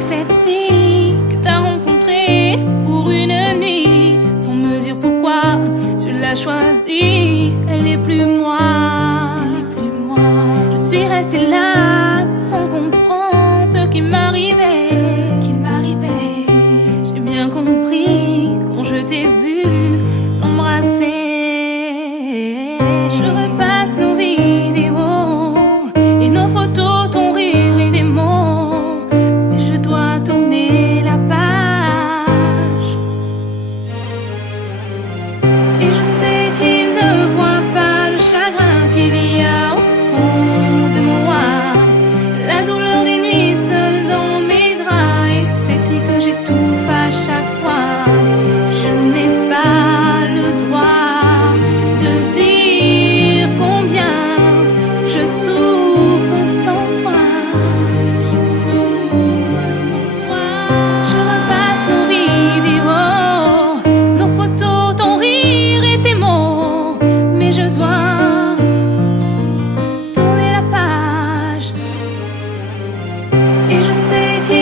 avec cette fille que t'as rencontrée pour une nuit, sans me dire pourquoi tu l'as choisie. Elle n'est plus moi, je suis restée là sans comprendre ce qui m'arrivait. J'ai bien compris quand je t'ai vu l'embrasser. Je repasse nos vidéos et nos photos, ton rire et des mots, mais je dois tourner la page. Et je sais qu'il ne voit pas le chagrin qu'il y a au fond de moi, la douleur des nuits seule dans mes draps et ces cris que j'étouffe à chaque fois. Je n'ai pas le droit de dire combien je souffre sans toi. Je repasse nos vidéos, nos photos, ton rire et tes mots, mais je dois tourner la page. Et je sais qu'il